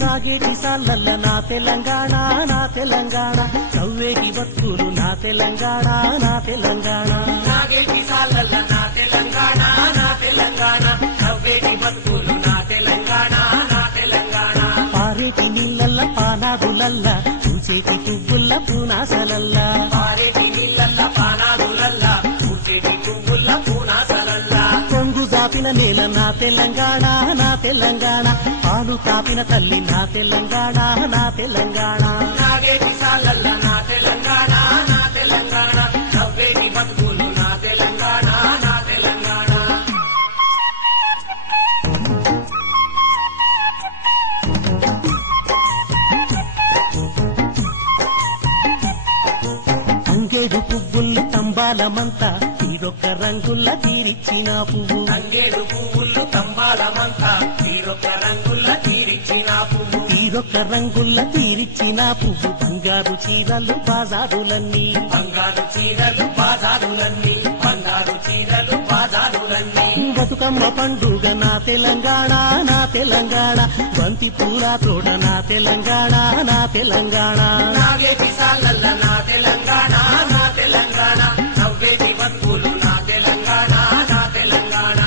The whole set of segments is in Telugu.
నాగేటి సాలల్ల నా తెలంగాణ నా తెలంగాణ నవ్వేటి బతుకులు నా తెలంగాణ నా తెలంగాణ నాగేటి సాలల్ల నా తెలంగాణ నా తెలంగాణ నవ్వేటి బతుకులు నా తెలంగాణ నా తెలంగాణ పారేటి నీళ్ళల్ల పానాదులల్ల పూచేటి పువ్వుల్ల పూనాసలల్ల పారేటి నీళ్ళల్ల పానాదులల్ల పూచేటి పువ్వుల్ల పూనాసలల్ల కొంగు జాపిన నేల నా తెలంగాణ నా తెలంగాణ పాలు కాపిన తల్లి నా తెలంగాణ నా తెలంగాణ నాగేటి సాలల్ల నా తెలంగాణ నా తెలంగాణ నవ్వేటి బతుకులు నా తెలంగాణ నా తెలంగాణ అంగేడు పువ్వులు తంబాలమంతా తీరొక్క రంగుల్ల తీరిచ్చిన పువ్వు తంగేడు పువ్వులు తంబాలమంతా తీరొక్క రంగుల్ల తీరిచ్చిన పువ్వు తీరొక్క రంగుల్ల తీరిచ్చిన పువ్వు బంగారు చీరలు బాజారులన్నీ బంగారు చీరలు బాజారులన్నీ బంగారు చీరలు బాజారులన్నీ బతుకమ్మ పండుగ నా తెలంగాణ నా తెలంగాణ బంతి పూల తోట నా తెలంగాణ నా తెలంగాణ నాగేటి సాలల్ల నా తెలంగాణ నా తెలంగాణ నవ్వేటి బతుకులు నా తెలంగాణ నా తెలంగాణ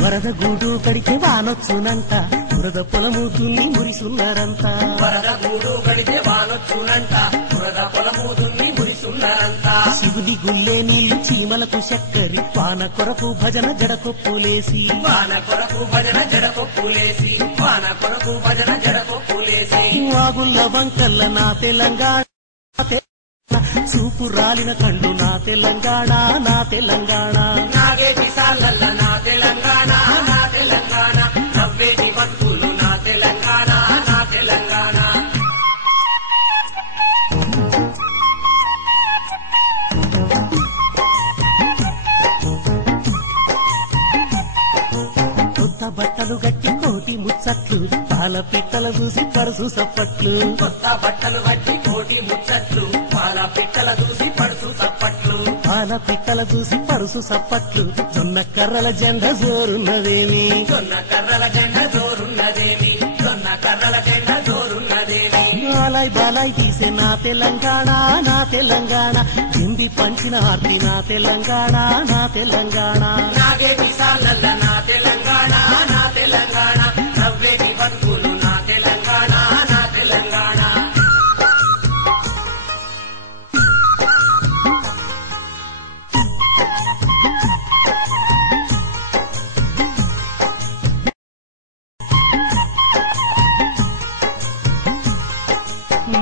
వరద గూడు కడితే వానొచ్చునంట వరద పొలము దున్ని మురిసున్నారంతా వరద గూడు గడితే వానొచ్చునంట వరద పొలము దున్ని మురిసున్నారంట శివుని గుల్లే నీళ్లు చీమలకు చక్కరి వాన కొరకు భజన జడకొప్పులేసి వాన కొరకు భజన జడకొప్పులేసి వాన కొరకు భజన జడకొప్పులేసి వాగుల్ల వంకల్ల నా తెలంగాణ చూపు రాలిన కండు నా తెలంగాణ నా తెలంగాణ నాగేటి సాలల్ల నా తెలంగాణ నా తెలంగాణ నవ్వేటి బతుకులు నా తెలంగాణ నా తెలంగాణ కొత్త బట్టలు గట్టి కోటి ముచ్చట్లు పాల పిట్టల చూసి పరుసు సప్పట్లు కొత్త బట్టలు బట్టి కోటి ముచ్చట్లు పాల పిట్టల చూసి పడుసు సప్పట్లు పాల పిట్టల చూసి పరుసు సప్పట్లు జొన్న కర్రల జెండ జోరున్నదేమి జొన్న కర్రల జెండ జోరున్నదేమి జొన్న కర్రల జెండ జోరున్నదేమి బాలాయ్ బాలాయ్ తీసే నా తెలంగాణ నా తెలంగాణ హిందీ పంచిన ఆర్తి నా తెలంగాణ నా తెలంగాణ నాగేటి సాలల్ల నా తెలంగాణ నా తెలంగాణ నవ్వేటి బతుకులు నా తెలంగాణ నా తెలంగాణ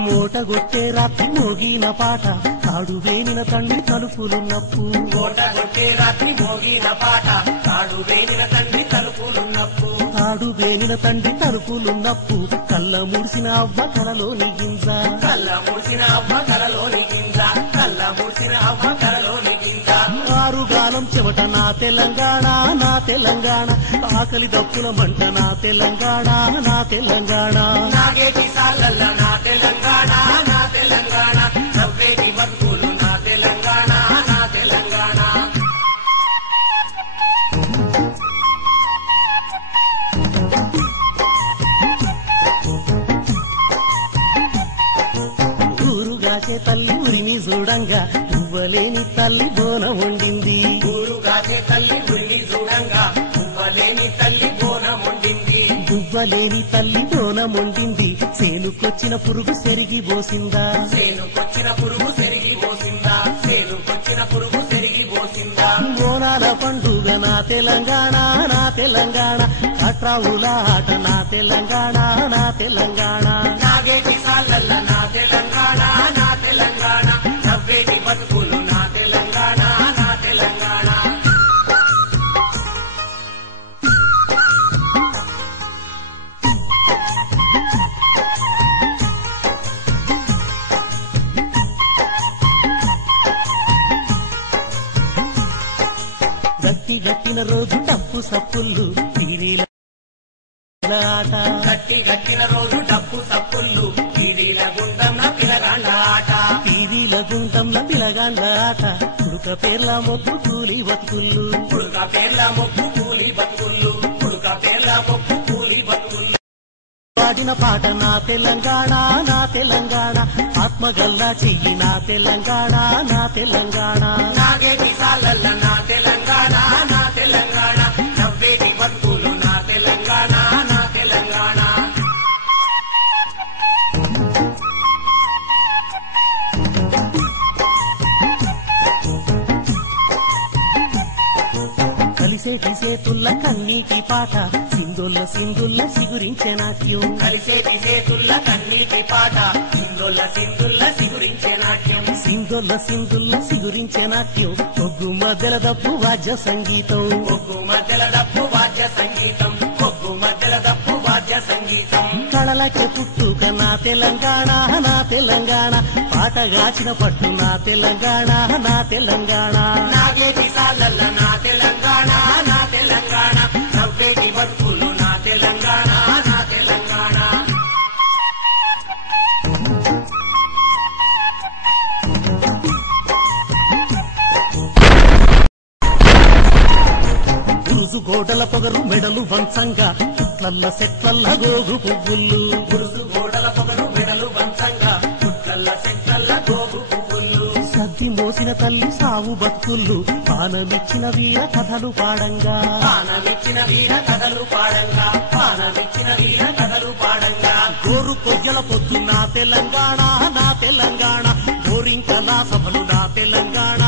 మూటగొట్టే రాత్రి మోగిన పాట తాడు వేనిన తండ్రి తలుపులున్నప్పు కోట కొట్టే రాత్రి మోగిన పాట తాడు వేనిన తండ్రి తలుపులున్నప్పు తాడు వేనిన తండ్రి తలుపులున్నప్పు కళ్ళ ముడిసిన అవ్వ కలలోని గింజ కళ్ళ మూసిన అవ్వ కలలోని గింజ కళ్ళ మూసిన అవ్వ కలలోని గింజ ఆరుగాలం చెమట నా తెలంగాణ నా తెలంగాణ ఆకలి దప్పుల మంట నా తెలంగాణ నా తెలంగాణ నాగేటి సాలల్ల నా తెలంగాణ నా తెలంగాణ నవ్వేటి బతుకులు నా తెలంగాణ నా తెలంగాణ ఊరుగాచే తల్లి ఉరిని చూడంగా పువ్వలేని తల్లి బోనం వండింది ఊరు గాచే తల్లి ఉరిని చూడంగా పువ్వలేని తల్లి బోనం వండింది పువ్వలేని తల్లి బోనం వండింది సేనుకొచ్చిన పురుగు సెరిగి బోసిందా సేనుకొచ్చిన పురుగు సెరిగి పోసిందా సేనుకొచ్చిన పురుగు సెరిగి పోసిందా బోనాల పండుగ నా తెలంగాణ నా తెలంగాణ కట్రావుల ఆట నా తెలంగాణ నా తెలంగాణ నాగేటి సాలల్ల నా తెలంగాణ నా తెలంగాణ నవ్వేటి బతుకులు నా తెలంగాణ నా తెలంగాణ గట్టి గట్టిన రోజు డప్పు సప్పుళ్ళు తీరీల ఆట గట్టి గట్టిన రోజు రోజు డప్పు సప్పుళ్ళు పీరీల గుండంన పిలగాండ్ల ఆట పీరీల గుండంల పిలగాండ్ల ఆట పుడక పేర్ల మొక్కు కూలి బతుకుళ్ళు పుడక పేర్ల మొక్కు కూలి బతుకుళ్ళు పుడక పేర్ల మొక్కు కూలి బతుకుళ్ళు పాడిన పాట నా తెలంగాణ నా తెలంగాణ ఆత్మగల్లా చెయ్యి నా తెలంగాణ నా తెలంగాణ నాగేటి సాలల్ల నా తెలంగాణ నా తెలంగాణ నవ్వేటి బతుకులు నా తెలంగాణ నా తెలంగాణ కలిసేటి సేతుల్ల కన్నీటి పాట సింధుల్ల సింధుల్ల సిగురించే నాట్యం కలిసేటి చేతుల్ల కన్నీటి పాట సింధుల్ల సింధుల్ల సిగురించే నాట్యం సింధుల్ల సింధుల్ల సిగురించే నాట్యం ఒగ్గు మధ్యల దప్పు వాద్య సంగీతం ఒగ్గు మధ్యల దప్పు వాద్య సంగీతం ఒగ్గు మధ్యల దప్పు వాద్య సంగీతం కళలకే పుట్టుక నా తెలంగాణ నా తెలంగాణ పాటగాచిన పట్టు నా తెలంగాణ నా తెలంగాణ నాగేటి సాలల్ల నా తెలంగాణ నా తెలంగాణ నవ్వేటి బతుకులు నా తెలంగాణ నా తెలంగాణ గురుసు గోడల పొగరు మెడలు వంచంగా చుట్లల్ల సెట్లల్ల గోగు పువ్వుళ్ళు గురుసు గోడల పొగరు మెడలు వంచంగా పుట్లల్ల సెట్లల్ల గోగు పువ్వుళ్ళు సద్ది మోసిన తల్లి సావు బతుకుళ్ళు పానమిచ్చిన వీర కథలు పాడంగా పానమిచ్చిన వీర కథలు పాడంగా పానమిచ్చిన వీర కథలు పాడంగా గోరు కొయ్యల పొద్దు నా తెలంగాణ నా తెలంగాణ గోరింకలా సభలు నా తెలంగాణ